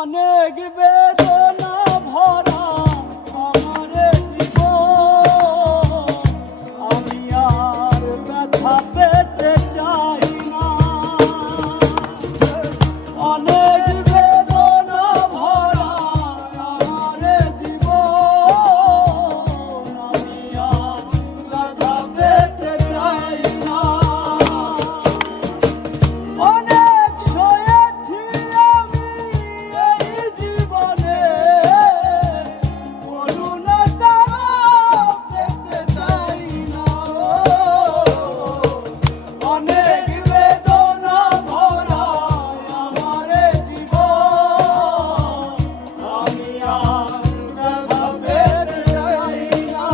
অনেক বেদনা ভরা আমার জীবন, আমি আর ব্যথা পেতে চাই না। অনেক বেদনা ভরা আমার জীবন, আমি আর ব্যথা পেতে চাই না। অনেক সয়েছি আমি এই জীবনে, করুণাটা পেতে চাই না। অনেক বেদনা ভরা আমার জীবন, আমি আর ব্যথা পেতে চাই না।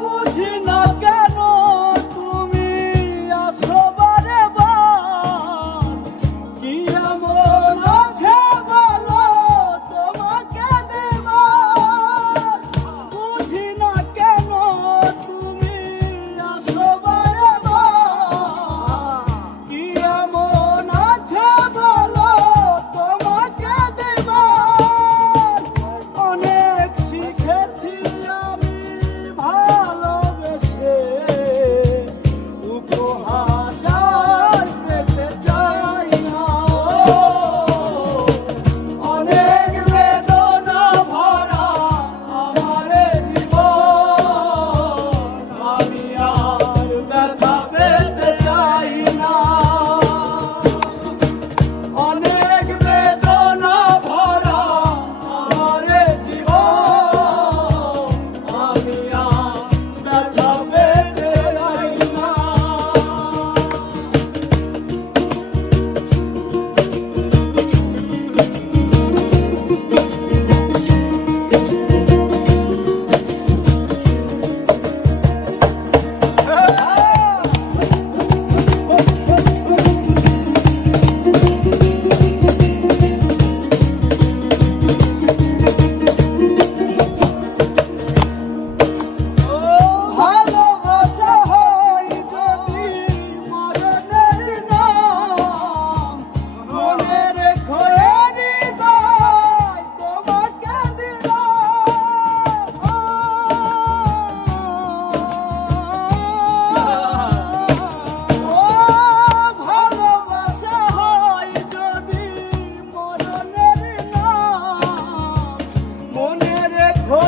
বুঝি না কেন তুমি আসো বারে বার, কি এমন আছে বলো তোমাকে দেবার। বুঝি না কেন তুমি আসো বারে বার, কি এমন আছে বলো তোমাকে দেবার। অনেক শিখেছি আমি ভালোবেসে, উপহাস আর পেতে চাই না। অনেক বেদনা ভরা আমার জীবন, আমি আর ব্যথা পেতে চাই না। অনেক বেদনা ভরা আমার জীবন, আমি আর ব্যথা পেতে চাই না। ভালোবাসা হয় যদি মরণের নাম, মনে রেখো এ হৃদয় তোমাকে দিলাম। ভালোবাসা হয় যদি মরণের নাম, মনে রেখো